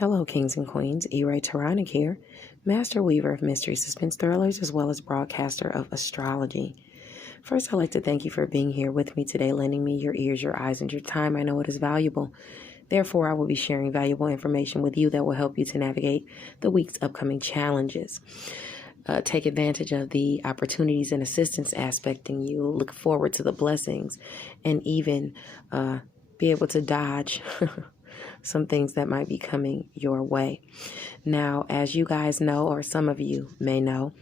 Hello, kings and queens. E-Ray Taronic here, master weaver of mystery suspense thrillers, as well as broadcaster of astrology. First, I'd like to thank you for being here with me today, lending me your ears, your eyes, and your time. I know it is valuable. Therefore, I will be sharing valuable information with you that will help you to navigate the week's upcoming challenges. Take advantage of the opportunities and assistance aspecting you. Look forward to the blessings, and even be able to dodge some things that might be coming your way. Now, as you guys know, or some of you may know,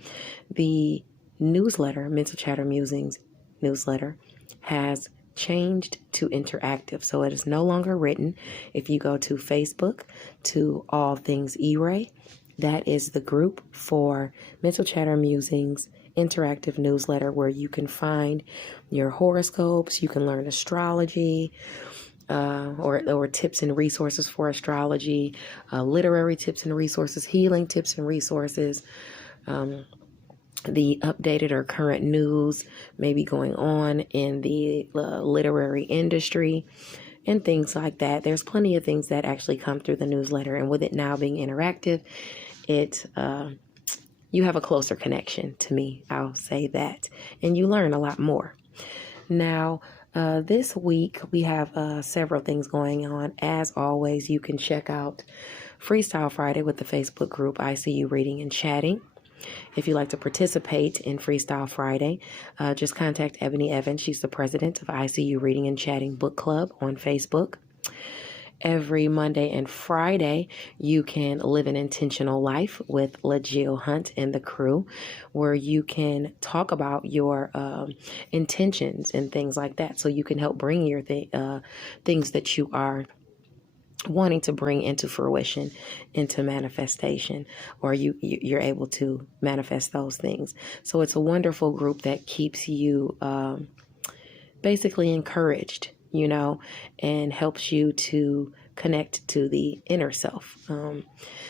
the newsletter, Mental Chatter Musings newsletter, has changed to interactive. So it is no longer written. If you go to Facebook, to All Things E-Ray, that is the group for Mental Chatter Musings interactive newsletter, where you can find your horoscopes, you can learn astrology, or tips and resources for astrology, literary tips and resources, healing tips and resources, the updated or current news maybe going on in the literary industry, and things like that. There's plenty of things that actually come through the newsletter, and with it now being interactive, you have a closer connection to me, I'll say that, and you learn a lot more. Now, this week we have several things going on. As always, you can check out Freestyle Friday with the Facebook group I See You Reading and Chatting. If you'd like to participate in Freestyle Friday, just contact Ebony Evans. She's the president of I See You Reading and Chatting Book Club on Facebook. Every Monday and Friday, you can live an intentional life with LaJill Hunt and the crew, where you can talk about your intentions and things like that, so you can help bring your things that you are wanting to bring into fruition, into manifestation, or you're able to manifest those things. So it's a wonderful group that keeps you basically encouraged, and helps you to connect to the inner self.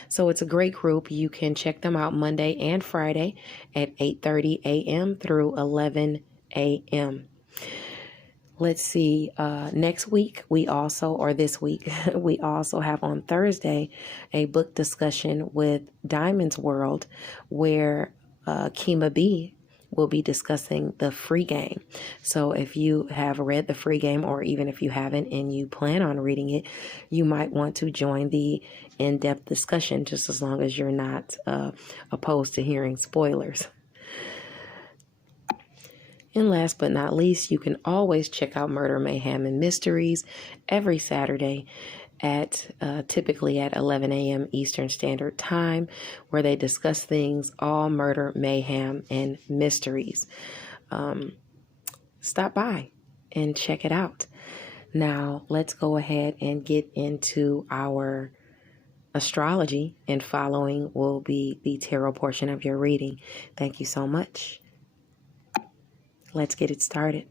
So it's a great group. You can check them out Monday and Friday at 8:30 a.m. through 11 a.m. Let's see, next week this week, we also have on Thursday a book discussion with Diamond's World, where Kima B will be discussing The Free Game. So if you have read The Free Game, or even if you haven't and you plan on reading it, you might want to join the in-depth discussion, just as long as you're not opposed to hearing spoilers. And last but not least, you can always check out Murder, Mayhem, and Mysteries every Saturday at typically at 11 a.m. Eastern Standard Time, where they discuss things all murder, mayhem, and mysteries. Stop by and check it out. Now, let's go ahead and get into our astrology, and following will be the tarot portion of your reading. Thank you so much. Let's get it started.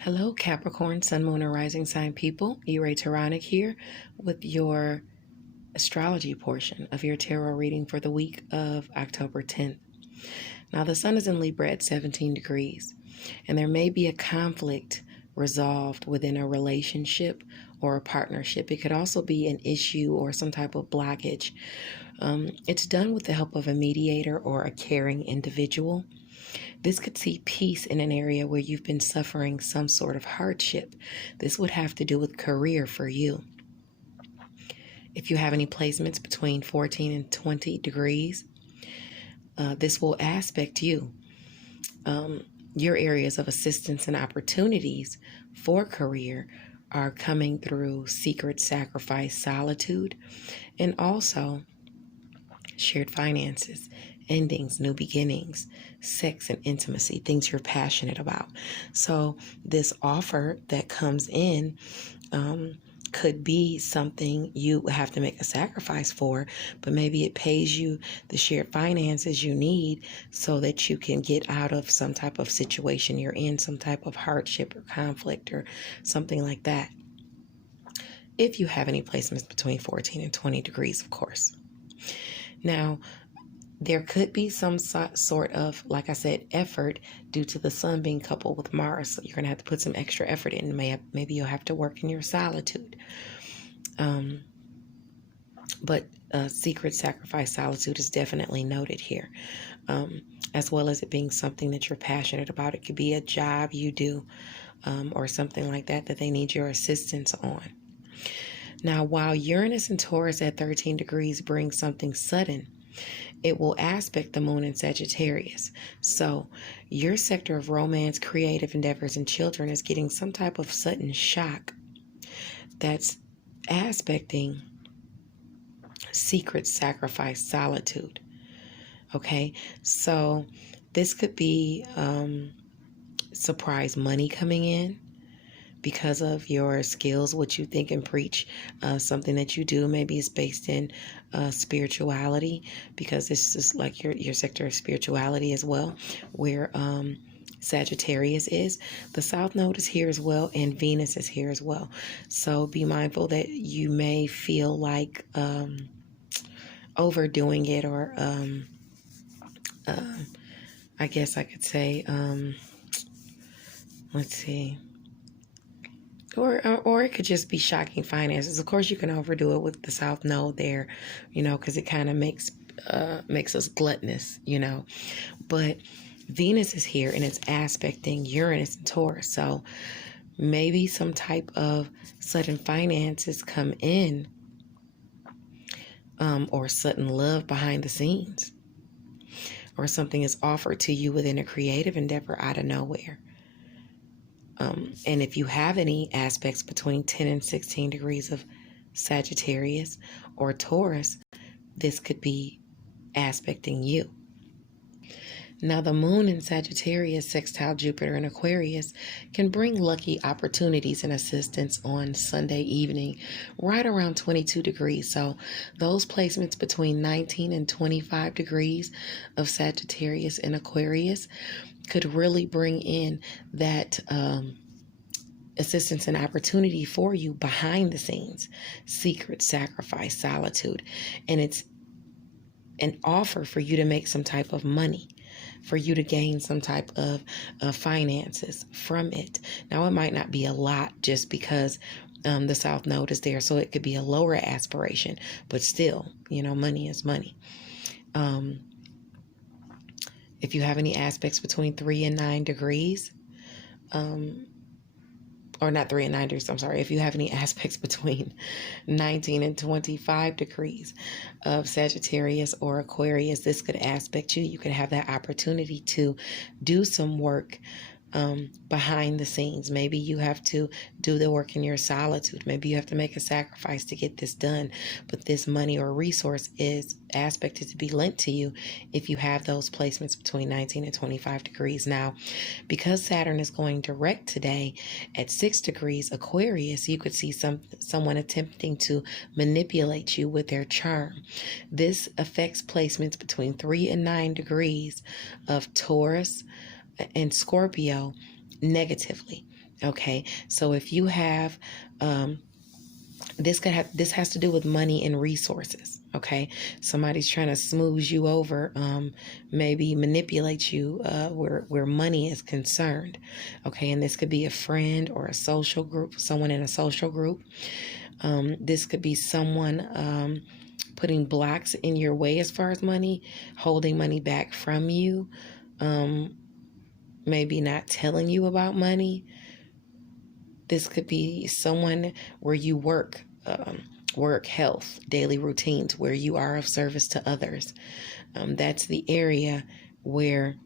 Hello, Capricorn, Sun, Moon, and Rising sign people. E-Ray Taronic here with your astrology portion of your tarot reading for the week of October 10th. Now, the sun is in Libra at 17 degrees, and there may be a conflict resolved within a relationship or a partnership. It could also be an issue or some type of blockage. It's done with the help of a mediator or a caring individual. This could see peace in an area where you've been suffering some sort of hardship. This would have to do with career for you. If you have any placements between 14 and 20 degrees, this will aspect you. Your areas of assistance and opportunities for career are coming through secret sacrifice, solitude, and also shared finances, endings, new beginnings, sex and intimacy, things you're passionate about. So this offer that comes in could be something you have to make a sacrifice for, but maybe it pays you the shared finances you need so that you can get out of some type of situation you're in, some type of hardship or conflict or something like that. If you have any placements between 14 and 20 degrees, of course. Now, There could be some sort of, like I said, effort due to the sun being coupled with Mars. So you're going to have to put some extra effort in. Maybe you'll have to work in your solitude. But secret sacrifice solitude is definitely noted here, as well as it being something that you're passionate about. It could be a job you do or something like that they need your assistance on. Now, while Uranus and Taurus at 13 degrees brings something sudden, it will aspect the moon in Sagittarius. So your sector of romance, creative endeavors, and children is getting some type of sudden shock that's aspecting secret sacrifice solitude. Okay, so this could be surprise money coming in because of your skills, what you think and preach, something that you do. Maybe it's based in spirituality, because this is like your sector of spirituality as well, where Sagittarius is. The South Node is here as well, and Venus is here as well. So be mindful that you may feel like overdoing it, or I guess I could say, let's see. Or it could just be shocking finances. Of course, you can overdo it with the South Node there, because it kind of makes us gluttonous, But Venus is here, and it's aspecting Uranus and Taurus. So maybe some type of sudden finances come in, or sudden love behind the scenes, or something is offered to you within a creative endeavor out of nowhere. And if you have any aspects between 10 and 16 degrees of Sagittarius or Taurus, this could be aspecting you. Now, the moon in Sagittarius sextile Jupiter in Aquarius can bring lucky opportunities and assistance on Sunday evening, right around 22 degrees. So those placements between 19 and 25 degrees of Sagittarius and Aquarius could really bring in that assistance and opportunity for you behind the scenes, secret sacrifice, solitude. And it's an offer for you to make some type of money, for you to gain some type of finances from it. Now, it might not be a lot just because the South Node is there, so it could be a lower aspiration, but still, money is money. If you have any aspects between 3 and 9 degrees, or not 3 and 9 degrees, I'm sorry. If you have any aspects between 19 and 25 degrees of Sagittarius or Aquarius, this could aspect you. You could have that opportunity to do some work behind the scenes. Maybe you have to do the work in your solitude. Maybe you have to make a sacrifice to get this done, but this money or resource is aspected to be lent to you if you have those placements between 19 and 25 degrees. Now, because Saturn is going direct today at 6 degrees Aquarius, you could see someone attempting to manipulate you with their charm. This affects placements between 3 and 9 degrees of Taurus and Scorpio negatively. Okay, so if you have this has to do with money and resources. Okay, somebody's trying to smooth you over, maybe manipulate you where money is concerned. Okay, and this could be a friend or a social group, someone in a social group. This could be someone putting blocks in your way as far as money, holding money back from you. Maybe not telling you about money. This could be someone where you work, health, daily routines, where you are of service to others. That's the area where,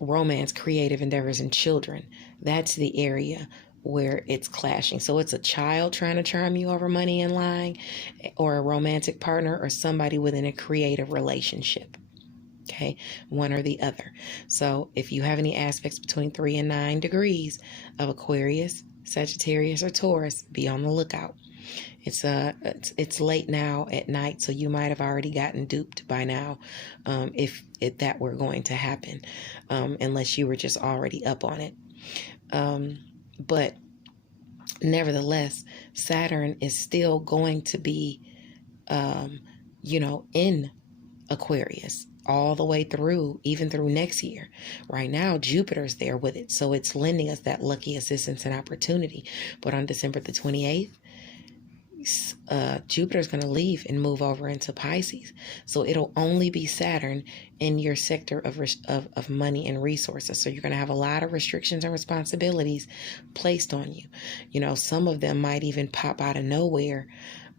romance, creative endeavors, and children. That's the area where it's clashing. So it's a child trying to charm you over money and lying, or a romantic partner, or somebody within a creative relationship. Okay, one or the other. So if you have any aspects between 3 and 9 degrees of Aquarius, Sagittarius, or Taurus, be on the lookout. It's late now at night, so you might have already gotten duped by now, if that were going to happen, unless you were just already up on it. But Nevertheless, Saturn is still going to be, in Aquarius all the way through, even through next year. Right now, Jupiter's there with it. So it's lending us that lucky assistance and opportunity. But on December the 28th, Jupiter's going to leave and move over into Pisces. So it'll only be Saturn in your sector of money and resources. So you're going to have a lot of restrictions and responsibilities placed on you. Some of them might even pop out of nowhere,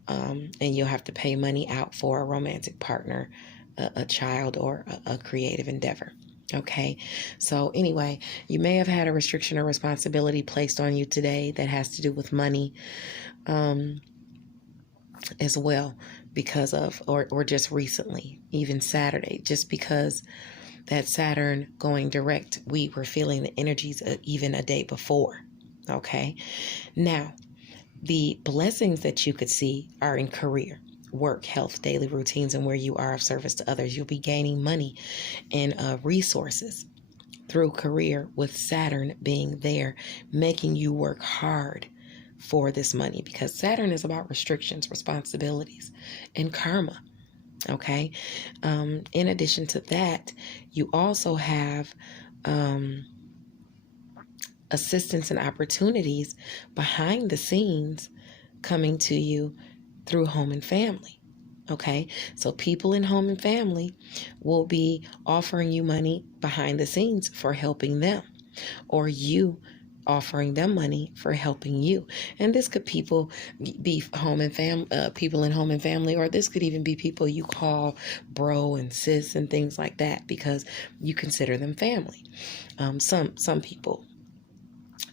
and you'll have to pay money out for a romantic partner, a child, or a creative endeavor. Okay, so anyway, you may have had a restriction or responsibility placed on you today that has to do with money, as well, because of, or just recently, even Saturday, just because that Saturn going direct, we were feeling the energies even a day before. Okay, now the blessings that you could see are in career, work, health, daily routines, and where you are of service to others. You'll be gaining money and resources through career, with Saturn being there, making you work hard for this money, because Saturn is about restrictions, responsibilities, and karma. Okay. In addition to that, you also have assistance and opportunities behind the scenes coming to you through home and family. Okay, so people in home and family will be offering you money behind the scenes for helping them, or you offering them money for helping you. And this could be home and people in home and family, or this could even be people you call bro and sis and things like that, because you consider them family. Some people.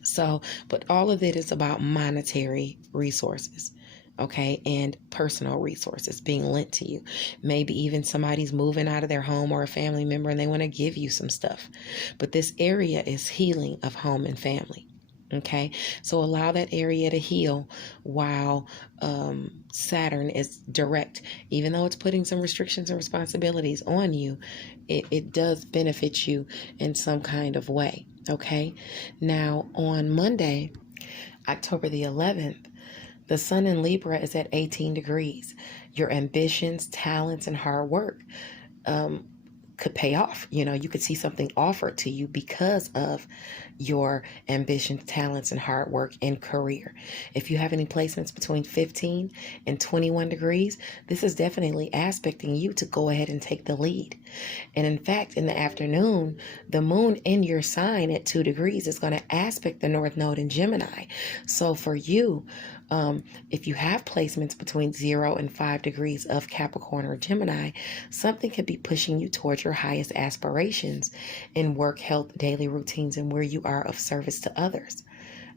So, but all of it is about monetary resources. Okay, and personal resources being lent to you. Maybe even somebody's moving out of their home, or a family member, and they want to give you some stuff. But this area is healing of home and family. Okay, so allow that area to heal while Saturn is direct. Even though it's putting some restrictions and responsibilities on you, it does benefit you in some kind of way. Okay, now on Monday, October the 11th, the sun in Libra is at 18 degrees. Your ambitions, talents, and hard work could pay off. You could see something offered to you because of your ambitions, talents, and hard work and career. If you have any placements between 15 and 21 degrees, this is definitely aspecting you to go ahead and take the lead. And in fact, in the afternoon, the moon in your sign at 2 degrees is going to aspect the North Node in Gemini. So for you, if you have placements between 0 and 5 degrees of Capricorn or Gemini, something could be pushing you towards your highest aspirations in work, health, daily routines, and where you are of service to others.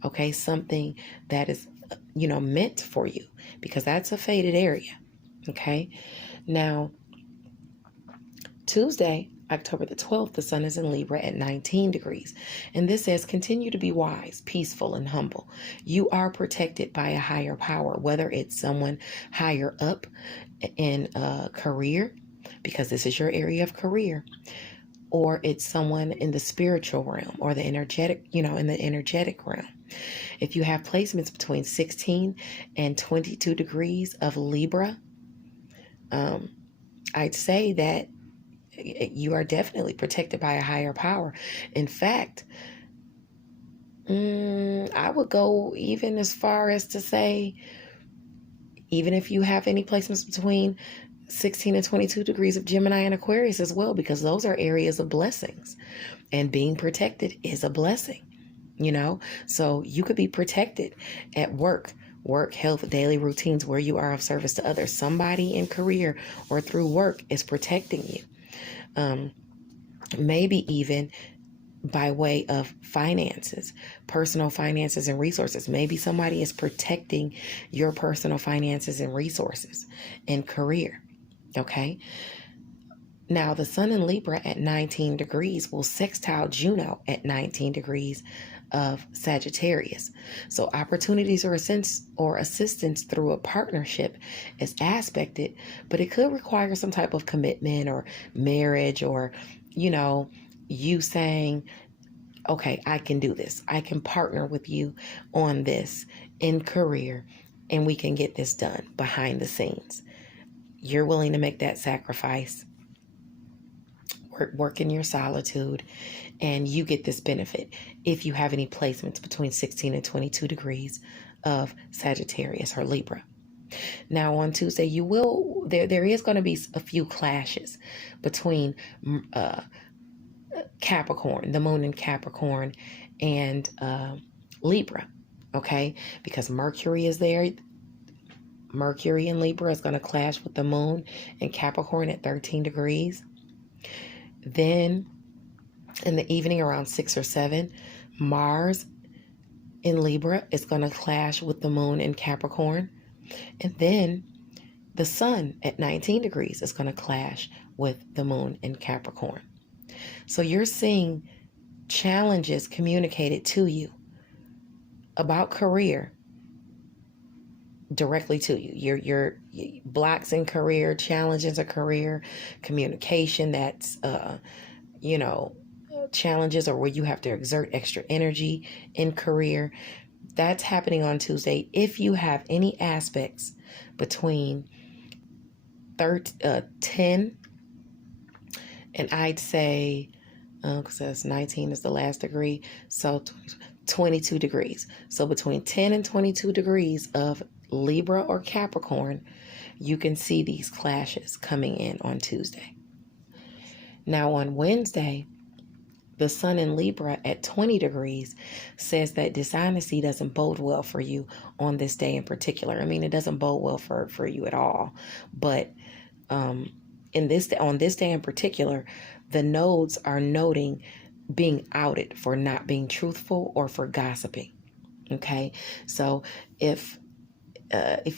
Okay, something that is, meant for you, because that's a faded area. Okay, now Tuesday, October the 12th, the sun is in Libra at 19 degrees. And this says, continue to be wise, peaceful, and humble. You are protected by a higher power, whether it's someone higher up in career, because this is your area of career, or it's someone in the spiritual realm, or the energetic, in the energetic realm. If you have placements between 16 and 22 degrees of Libra, I'd say that you are definitely protected by a higher power. In fact, I would go even as far as to say, even if you have any placements between 16 and 22 degrees of Gemini and Aquarius as well, because those are areas of blessings, and being protected is a blessing, so you could be protected at work, health, daily routines, where you are of service to others. Somebody in career or through work is protecting you. Maybe even by way of finances, personal finances and resources. Maybe somebody is protecting your personal finances and resources in career. Okay. Now the sun in Libra at 19 degrees will sextile Juno at 19 degrees of Sagittarius. So opportunities or assistance through a partnership is aspected, but it could require some type of commitment or marriage, or, you saying, okay, I can do this. I can partner with you on this in career, and we can get this done behind the scenes. You're willing to make that sacrifice, work in your solitude, and you get this benefit if you have any placements between 16 and 22 degrees of Sagittarius or Libra. Now on Tuesday, there is going to be a few clashes between Capricorn, the moon in Capricorn, and Libra, okay? Because Mercury is there. Mercury in Libra is going to clash with the moon in Capricorn at 13 degrees. Then in the evening around 6 or 7, Mars in Libra is going to clash with the moon in Capricorn. And then the sun at 19 degrees is going to clash with the moon in Capricorn. So you're seeing challenges communicated to you about career directly to you. Your blocks in career, challenges of career, communication that's, challenges or where you have to exert extra energy in career. That's happening on Tuesday. If you have any aspects between 10 and I'd say, because 19 is the last degree, so 22 degrees. So between 10 and 22 degrees of Libra or Capricorn, you can see these clashes coming in on Tuesday. Now on Wednesday, the sun in Libra at 20 degrees says that dishonesty doesn't bode well for you on this day in particular. I mean, it doesn't bode well for you at all. But on this day in particular, the nodes are noting being outed for not being truthful or for gossiping. Okay, so if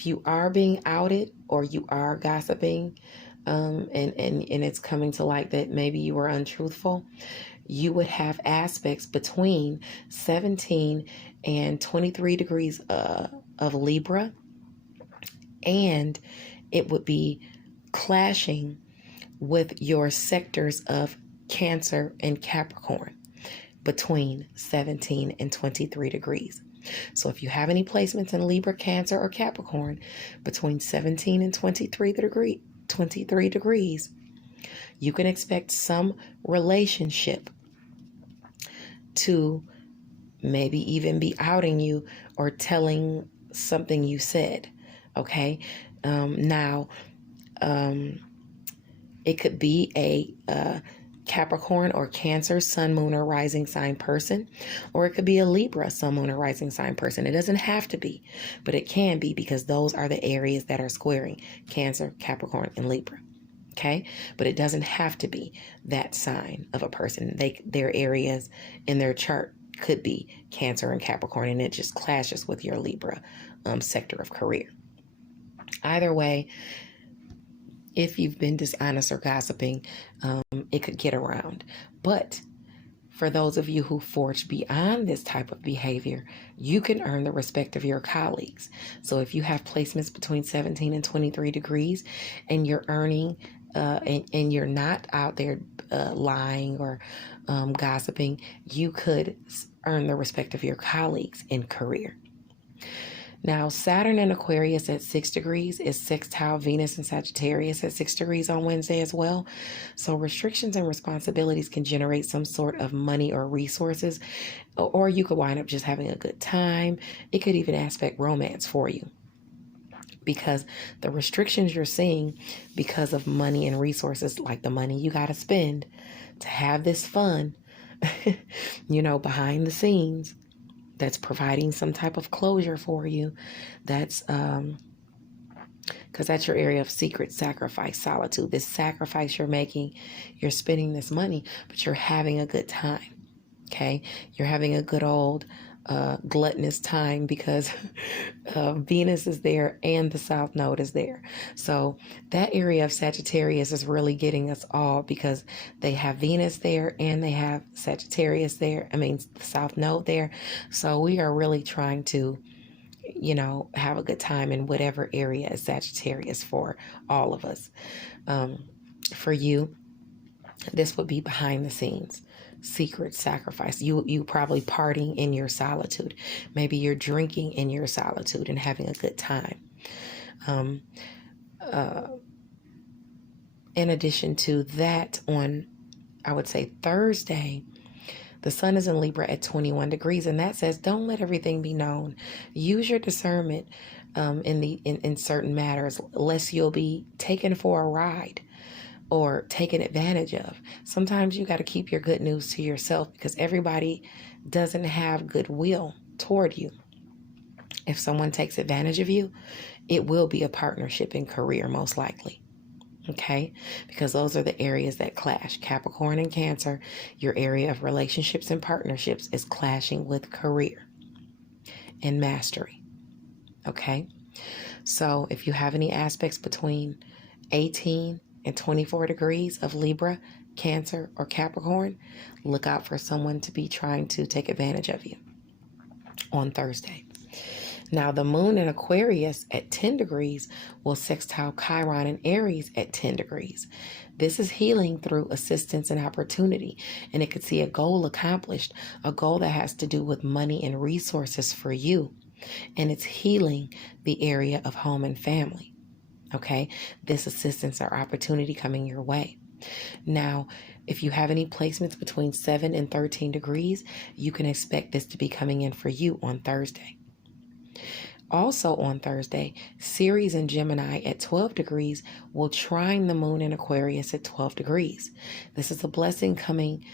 you are being outed or you are gossiping, and it's coming to light that maybe you were untruthful, you would have aspects between 17 and 23 degrees of Libra, and it would be clashing with your sectors of Cancer and Capricorn between 17 and 23 degrees. So if you have any placements in Libra, Cancer, or Capricorn between 17 and 23 degrees, you can expect some relationship to maybe even be outing you or telling something you said. Okay. It could be a Capricorn or Cancer sun, moon, or rising sign person, or it could be a Libra sun, moon, or rising sign person. It doesn't have to be, but it can be, because those are the areas that are squaring Cancer, Capricorn, and Libra. Okay, but it doesn't have to be that sign of a person. Their areas in their chart could be Cancer and Capricorn, and it just clashes with your Libra sector of career. Either way, if you've been dishonest or gossiping, it could get around. But for those of you who forge beyond this type of behavior, you can earn the respect of your colleagues. So if you have placements between 17 and 23 degrees and you're earning and you're not out there lying or gossiping, you could earn the respect of your colleagues in career. Now, Saturn in Aquarius at 6 degrees is sextile Venus and Sagittarius at 6 degrees on Wednesday as well. So restrictions and responsibilities can generate some sort of money or resources, or you could wind up just having a good time. It could even aspect romance for you, because the restrictions you're seeing because of money and resources, like the money you got to spend to have this fun, behind the scenes, that's providing some type of closure for you. That's because that's your area of secret sacrifice, solitude. This sacrifice you're making, you're spending this money, but you're having a good time. Okay, you're having a good old gluttonous time, because Venus is there and the South Node is there. So that area of Sagittarius is really getting us all, because they have Venus there and they have Sagittarius there. The South Node there. So we are really trying to, have a good time in whatever area is Sagittarius for all of us. For you, this would be behind the scenes. secret sacrifice. You probably partying in your solitude. Maybe you're drinking in your solitude and having a good time. In addition to that, on, I would say, Thursday, the sun is in Libra at 21 degrees, and that says don't let everything be known. Use your discernment in certain matters, lest you'll be taken for a ride or taken advantage of. Sometimes you got to keep your good news to yourself, because everybody doesn't have goodwill toward you. If someone takes advantage of you, it will be a partnership in career, most likely. Okay, because those are the areas that clash. Capricorn and Cancer, your area of relationships and partnerships is clashing with career and mastery. Okay, so if you have any aspects between 18 and 24 degrees of Libra, Cancer, or Capricorn, look out for someone to be trying to take advantage of you on Thursday. Now, the moon in Aquarius at 10 degrees will sextile Chiron in Aries at 10 degrees. This is healing through assistance and opportunity, and it could see a goal accomplished, a goal that has to do with money and resources for you, and it's healing the area of home and family. Okay, this assistance or opportunity coming your way. Now, if you have any placements between 7 and 13 degrees, you can expect this to be coming in for you on Thursday. Also on Thursday, Ceres and Gemini at 12 degrees will trine the moon in Aquarius at 12 degrees. This is a blessing coming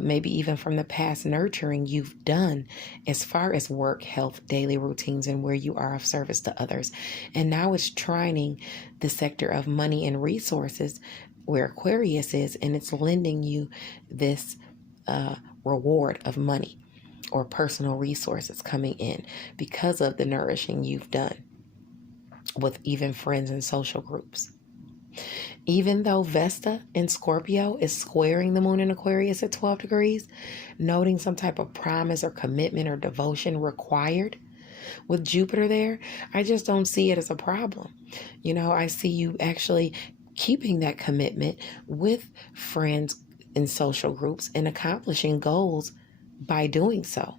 maybe even from the past nurturing you've done as far as work, health, daily routines, and where you are of service to others. And now it's trining the sector of money and resources where Aquarius is, and it's lending you this reward of money or personal resources coming in because of the nourishing you've done with even friends and social groups. Even though Vesta in Scorpio is squaring the moon in Aquarius at 12 degrees, noting some type of promise or commitment or devotion required with Jupiter there, I just don't see it as a problem. You know, I see you actually keeping that commitment with friends in social groups and accomplishing goals by doing so.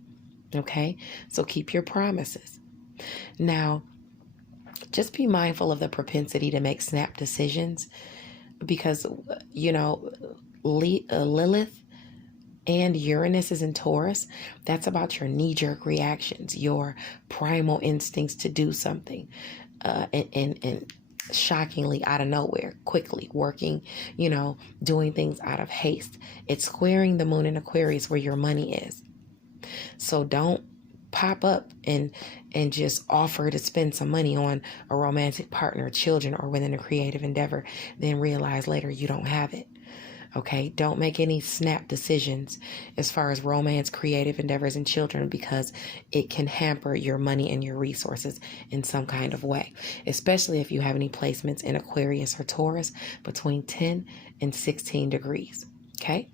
Okay, so keep your promises. Now, just be mindful of the propensity to make snap decisions, because, you know, Lilith and Uranus is in Taurus. That's about your knee-jerk reactions, your primal instincts to do something, and shockingly out of nowhere, quickly working, you know, doing things out of haste. It's squaring the moon in Aquarius where your money is. So don't pop up and just offer to spend some money on a romantic partner, children, or within a creative endeavor, then realize later you don't have it. Okay, don't make any snap decisions as far as romance, creative endeavors, and children, because it can hamper your money and your resources in some kind of way, especially if you have any placements in Aquarius or Taurus between 10 and 16 degrees. Okay.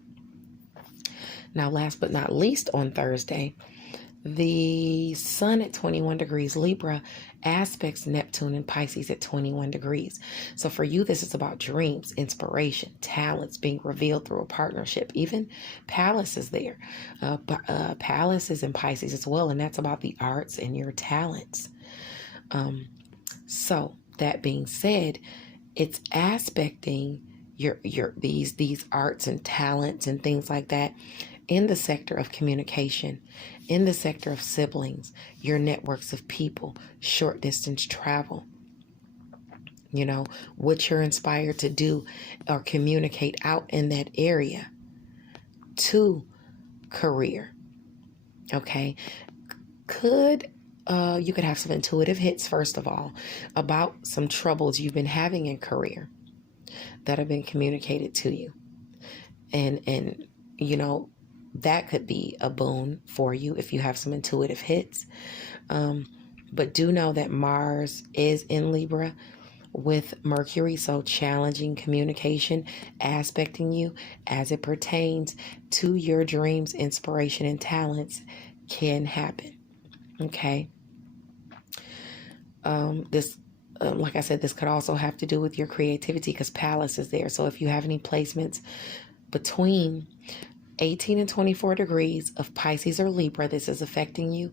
Now, last but not least, on Thursday, the sun at 21 degrees Libra aspects Neptune and Pisces at 21 degrees. So for you, this is about dreams, inspiration, talents being revealed through a partnership. Even Pallas is there. Pallas is in Pisces as well, and that's about the arts and your talents. So that being said, it's aspecting your these arts and talents and things like that in the sector of communication, in the sector of siblings, your networks of people, short distance travel, you know, what you're inspired to do or communicate out in that area to career. Okay. You could have some intuitive hits, first of all, about some troubles you've been having in career that have been communicated to you. And you know, that could be a boon for you if you have some intuitive hits. But do know that Mars is in Libra with Mercury, so challenging communication aspecting you as it pertains to your dreams, inspiration, and talents can happen. Okay. Like I said, this could also have to do with your creativity because Pallas is there. So if you have any placements between 18 and 24 degrees of Pisces or Libra, this is affecting you.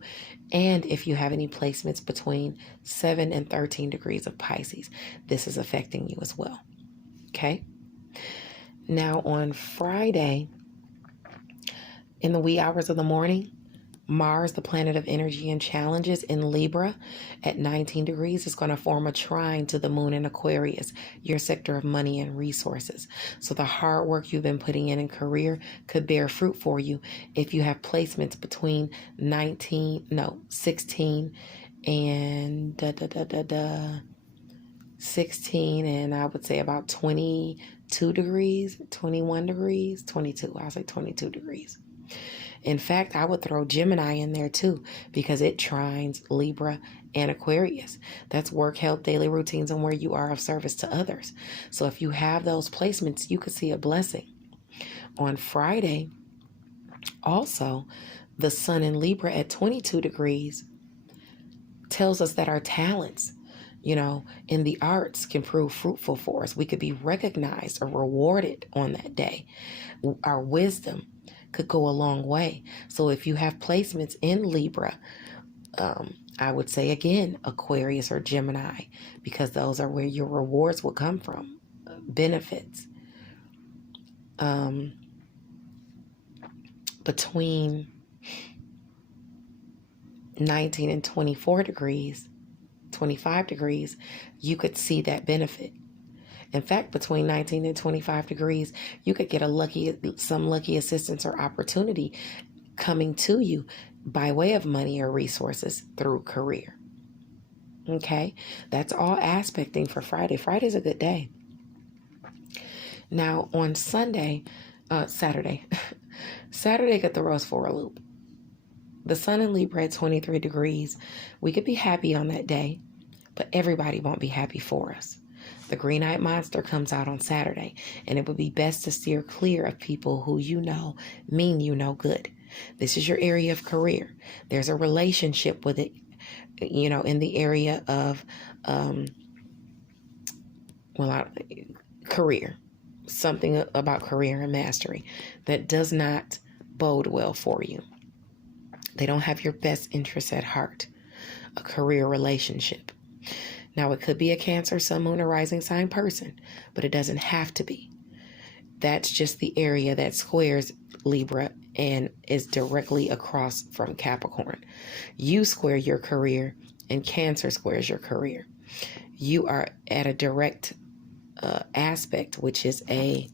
And if you have any placements between 7 and 13 degrees of Pisces, this is affecting you as well. Okay. Now on Friday, in the wee hours of the morning, Mars, the planet of energy and challenges in Libra at 19 degrees, is going to form a trine to the moon in Aquarius, your sector of money and resources. So the hard work you've been putting in career could bear fruit for you if you have placements between 16 and 16 and I would say about 22 degrees, 21 degrees, 22. I'll say 22 degrees. In fact, I would throw Gemini in there too, because it trines Libra and Aquarius. That's work, health, daily routines, and where you are of service to others. So if you have those placements, you could see a blessing. On Friday, also, the sun in Libra at 22 degrees tells us that our talents, in the arts can prove fruitful for us. We could be recognized or rewarded on that day. Our wisdom could go a long way. So if you have placements in Libra, I would say again, Aquarius or Gemini, because those are where your rewards will come from, benefits. Between 19 and 24 degrees, 25 degrees, you could see that benefit. In fact, between 19 and 25 degrees, you could get some lucky assistance or opportunity coming to you by way of money or resources through career. Okay, that's all aspecting for Friday. Friday's a good day. Now on Saturday could throw us for a loop. The sun in Libra at 23 degrees, we could be happy on that day, but everybody won't be happy for us. The green-eyed monster comes out on Saturday, and it would be best to steer clear of people who mean good. This is your area of career. There's a relationship with it, in the area of career. Something about career and mastery that does not bode well for you. They don't have your best interests at heart. A career relationship. Now, it could be a Cancer, Sun, Moon, or Rising sign person, but it doesn't have to be. That's just the area that squares Libra and is directly across from Capricorn. You square your career, and Cancer squares your career. You are at a direct aspect, which is a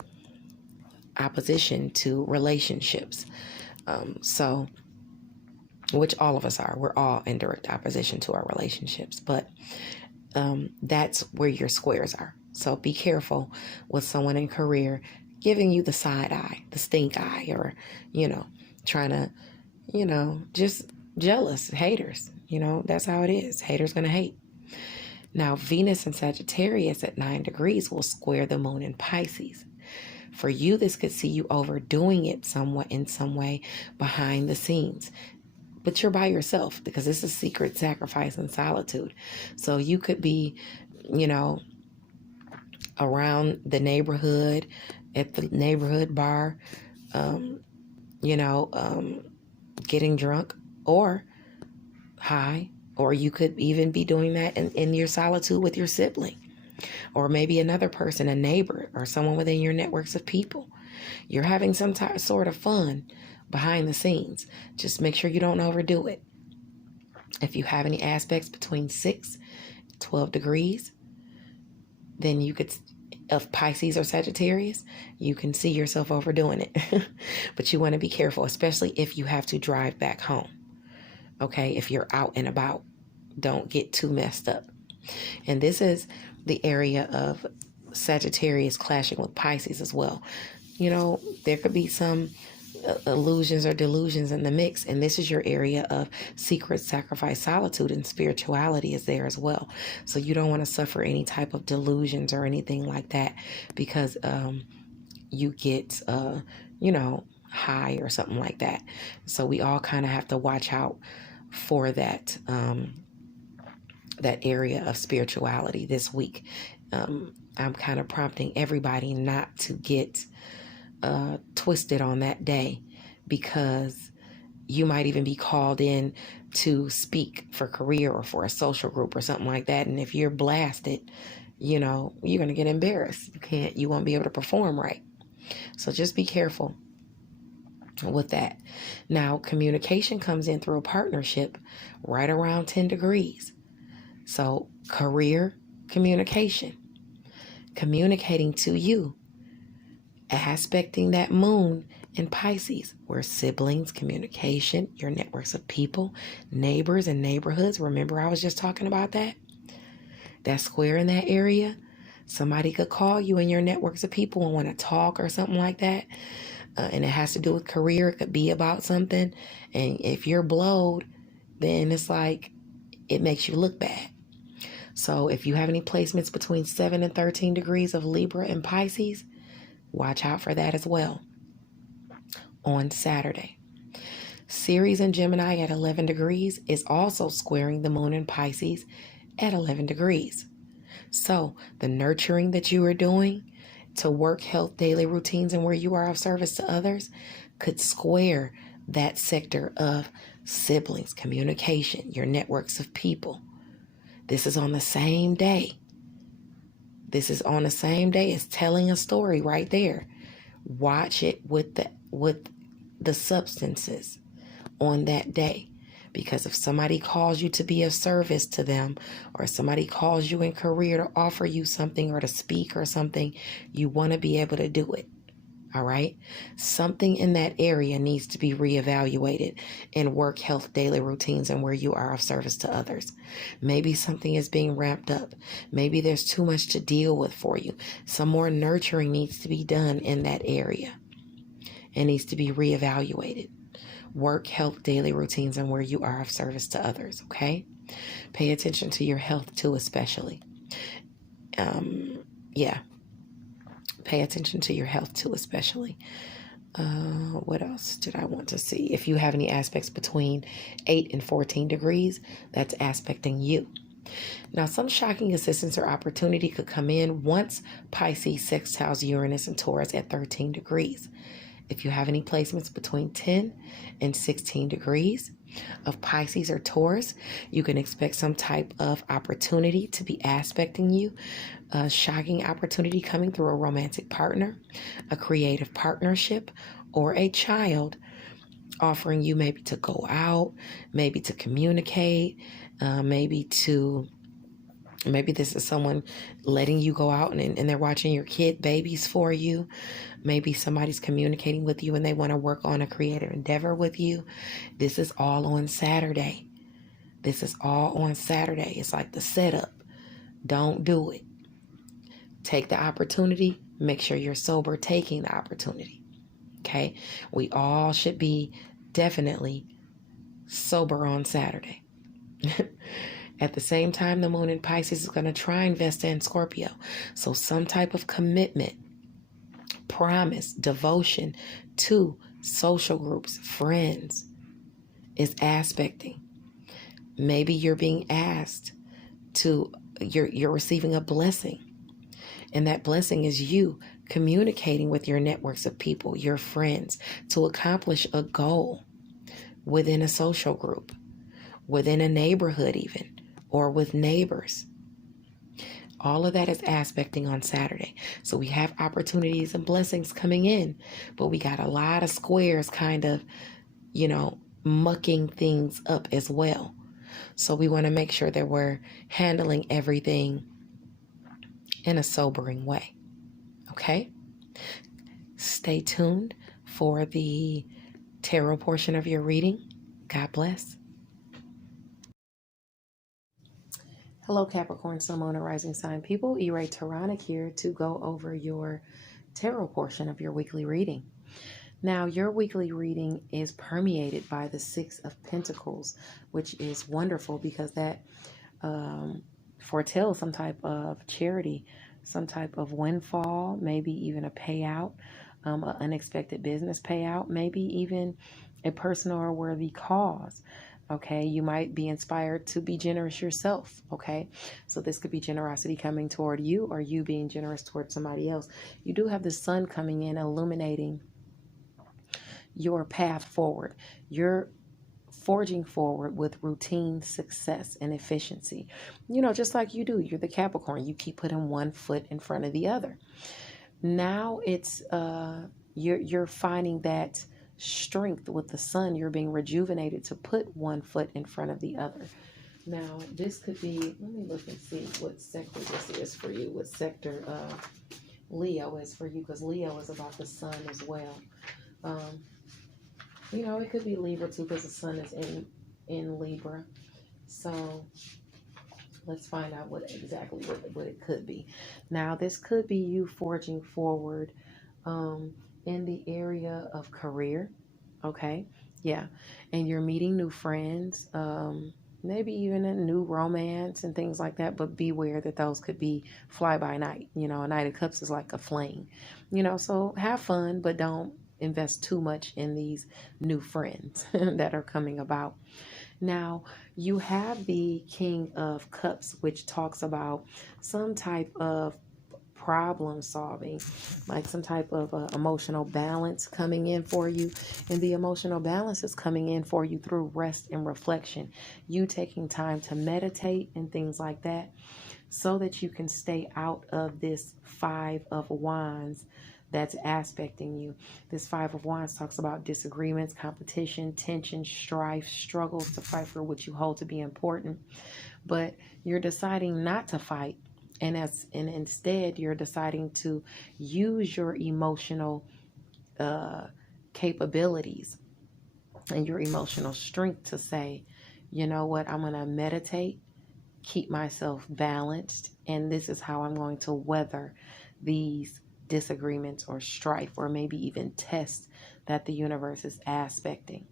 opposition to relationships. Which all of us are. We're all in direct opposition to our relationships, but that's where your squares are. So be careful with someone in career giving you the side eye, the stink eye, or, trying to, just jealous, haters. That's how it is. Haters gonna hate. Now, Venus and Sagittarius at 9 degrees will square the moon in Pisces. For you, this could see you overdoing it somewhat in some way behind the scenes. But you're by yourself, because this is secret sacrifice and solitude. So you could be, around the neighborhood, at the neighborhood bar, getting drunk or high, or you could even be doing that in your solitude with your sibling, or maybe another person, a neighbor, or someone within your networks of people. You're having some sort of fun behind the scenes. Just make sure you don't overdo it. If you have any aspects between 6 and 12 degrees, then you could, of Pisces or Sagittarius, you can see yourself overdoing it. But you want to be careful, especially if you have to drive back home. Okay, if you're out and about, don't get too messed up. And this is the area of Sagittarius clashing with Pisces as well. There could be some illusions or delusions in the mix, and this is your area of secret sacrifice, solitude, and spirituality is there as well. So you don't want to suffer any type of delusions or anything like that, because you get high or something like that. So we all kind of have to watch out for that that area of spirituality this week. I'm kind of prompting everybody not to get twisted on that day, because you might even be called in to speak for career or for a social group or something like that. And if you're blasted, you're going to get embarrassed. You won't be able to perform right. So just be careful with that. Now, communication comes in through a partnership right around 10 degrees. So career communication, communicating to you, aspecting that moon in Pisces, where siblings, communication, your networks of people, neighbors and neighborhoods. Remember, I was just talking about that? That square in that area. Somebody could call you in your networks of people and want to talk or something like that. And it has to do with career. It could be about something. And if you're blowed, then it's like it makes you look bad. So if you have any placements between 7 and 13 degrees of Libra and Pisces, watch out for that as well. On Saturday, Ceres in Gemini at 11 degrees is also squaring the moon in Pisces at 11 degrees. So the nurturing that you are doing to work, health, daily routines, and where you are of service to others could square that sector of siblings, communication, your networks of people. This is on the same day. This is on the same day. It's telling a story right there. Watch it with the substances on that day. Because if somebody calls you to be of service to them, or somebody calls you in career to offer you something or to speak or something, you want to be able to do it. All right? Something in that area needs to be reevaluated in work, health, daily routines, and where you are of service to others. Maybe something is being ramped up. Maybe there's too much to deal with for you. Some more nurturing needs to be done in that area. It needs to be reevaluated. Work, health, daily routines, and where you are of service to others, okay? Pay attention to your health too, especially. Pay attention to your health too, especially. What else did I want to see? If you have any aspects between 8 and 14 degrees, that's aspecting you. Now, some shocking assistance or opportunity could come in once Pisces sextiles Uranus and Taurus at 13 degrees. If you have any placements between 10 and 16 degrees of Pisces or Taurus, you can expect some type of opportunity to be aspecting you. A shocking opportunity coming through a romantic partner, a creative partnership, or a child offering you maybe to go out, maybe to communicate, maybe this is someone letting you go out and they're watching your kid babies for you. Maybe somebody's communicating with you and they want to work on a creative endeavor with you. This is all on Saturday. It's like the setup. Don't do it. Take the opportunity. Make sure you're sober taking the opportunity. Okay? We all should be definitely sober on Saturday. At the same time, the moon in Pisces is going to trine Vesta and Scorpio. So some type of commitment, promise, devotion to social groups, friends is aspecting. Maybe you're being asked to, you're receiving a blessing. And that blessing is you communicating with your networks of people, your friends, to accomplish a goal within a social group, within a neighborhood even, or with neighbors. All of that is aspecting on Saturday. So we have opportunities and blessings coming in, but we got a lot of squares kind of, mucking things up as well. So we want to make sure that we're handling everything in a sobering way. Okay? Stay tuned for the tarot portion of your reading. God bless. Hello, Capricorn, Sun, Moon, and Rising Sign people. E-Ray Taronic here to go over your tarot portion of your weekly reading. Now, your weekly reading is permeated by the Six of Pentacles, which is wonderful because that foretells some type of charity, some type of windfall, maybe even a payout, an unexpected business payout, maybe even a personal or worthy cause. Okay, you might be inspired to be generous yourself. Okay, so this could be generosity coming toward you or you being generous toward somebody else. You do have the sun coming in, illuminating your path forward. You're forging forward with routine success and efficiency. Just like you do. You're the Capricorn. You keep putting one foot in front of the other. Now it's you're finding that strength with the sun. You're being rejuvenated to put one foot in front of the other. Now this could be, let me look and see what sector this is for you, what sector Leo is for you, because Leo is about the sun as well. It could be Libra too, because the sun is in Libra. So let's find out what it could be. Now this could be you forging forward in the area of career. Okay, yeah, and you're meeting new friends, maybe even a new romance and things like that, but beware that those could be fly by night. A Knight of Cups is like a flame, so have fun, but don't invest too much in these new friends that are coming about. Now, you have the King of Cups, which talks about some type of problem solving, like some type of emotional balance coming in for you. And the emotional balance is coming in for you through rest and reflection. You taking time to meditate and things like that so that you can stay out of this Five of Wands that's aspecting you. This Five of Wands talks about disagreements, competition, tension, strife, struggles to fight for what you hold to be important. But you're deciding not to fight. And instead, you're deciding to use your emotional capabilities and your emotional strength to say, you know what, I'm going to meditate, keep myself balanced, and this is how I'm going to weather these disagreements or strife or maybe even tests that the universe is aspecting.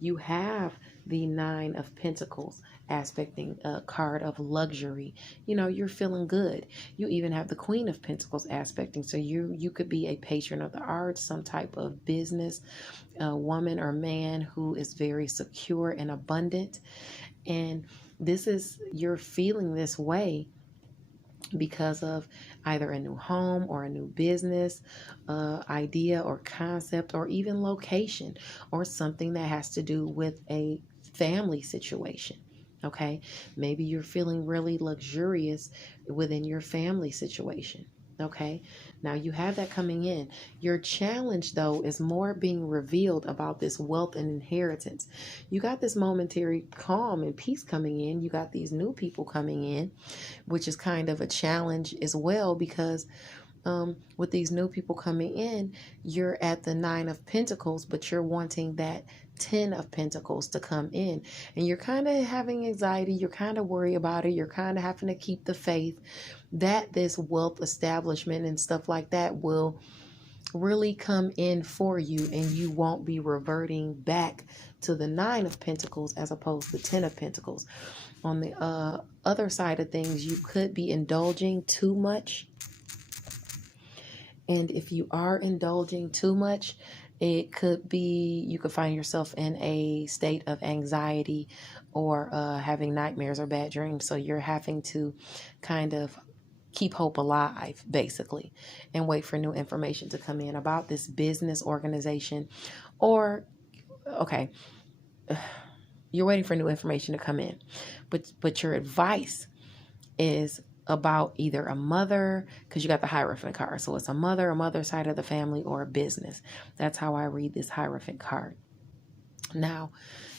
You have the Nine of Pentacles aspecting a card of luxury. You're feeling good. You even have the Queen of Pentacles aspecting. So you could be a patron of the arts, some type of business, a woman or man who is very secure and abundant. And you're feeling this way because of either a new home or a new business idea or concept, or even location, or something that has to do with a family situation. Okay, maybe you're feeling really luxurious within your family situation. Okay, now you have that coming in. Your challenge, though, is more being revealed about this wealth and inheritance. You got this momentary calm and peace coming in. You got these new people coming in, which is kind of a challenge as well, because with these new people coming in, you're at the Nine of Pentacles, but you're wanting that Ten of Pentacles to come in. And you're kind of having anxiety. You're kind of worried about it. You're kind of having to keep the faith that this wealth establishment and stuff like that will really come in for you, and you won't be reverting back to the Nine of Pentacles as opposed to Ten of Pentacles. On the other side of things, you could be indulging too much. And if you are indulging too much, it could be, you could find yourself in a state of anxiety or having nightmares or bad dreams. So you're having to kind of keep hope alive, basically, and wait for new information to come in about this business organization. Or, okay, you're waiting for new information to come in, but your advice is about either a mother, because you got the Hierophant card, so it's a mother side of the family, or a business. That's how I read this Hierophant card. Now,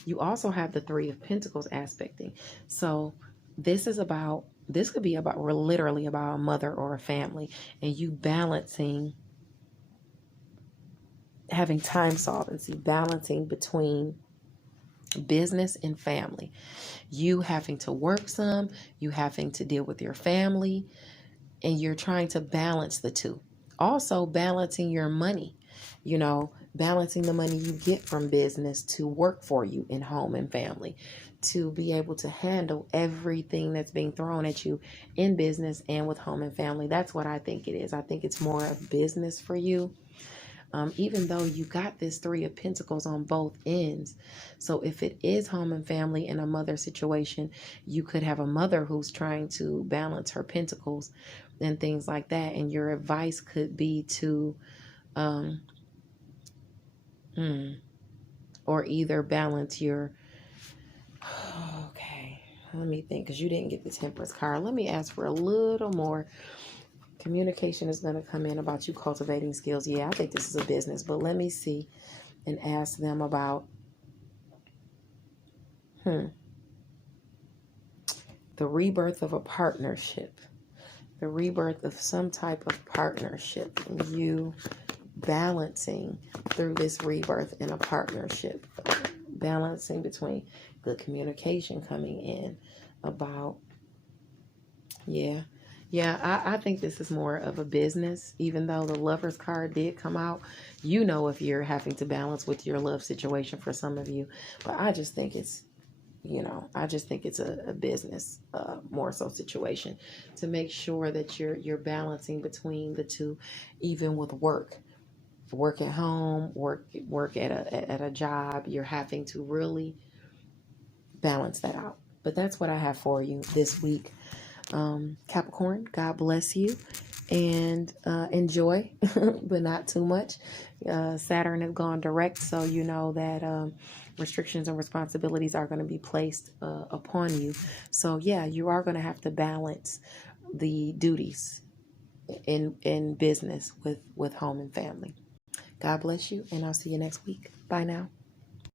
you also have the Three of Pentacles aspecting. So this could be about, literally about a mother or a family, and you balancing, having time solvency, balancing between business and family. You having to work some, you having to deal with your family, and you're trying to balance the two. Also balancing your money, balancing the money you get from business to work for you in home and family, to be able to handle everything that's being thrown at you in business and with home and family. That's what I think it is. I think it's more of business for you. even though you got this Three of Pentacles on both ends. So if it is home and family and a mother situation, you could have a mother who's trying to balance her pentacles and things like that. And your advice could be to, or either balance your, okay, let me think, because you didn't get the Temperance card. Let me ask for a little more. Communication is going to come in about you cultivating skills. Yeah, I think this is a business, but let me see and ask them about the rebirth of a partnership, the rebirth of some type of partnership, and you balancing through this rebirth in a partnership, balancing between good communication coming in about, I think this is more of a business, even though the Lover's card did come out. You know, if you're having to balance with your love situation for some of you, but I just think it's, a business, more so situation, to make sure that you're balancing between the two, even with work at home, work at a job. You're having to really balance that out. But that's what I have for you this week. Capricorn, God bless you, and enjoy, but not too much. Saturn has gone direct, so you know that restrictions and responsibilities are going to be placed upon you. So yeah, you are going to have to balance the duties in business with home and family. God bless you, and I'll see you next week. Bye now.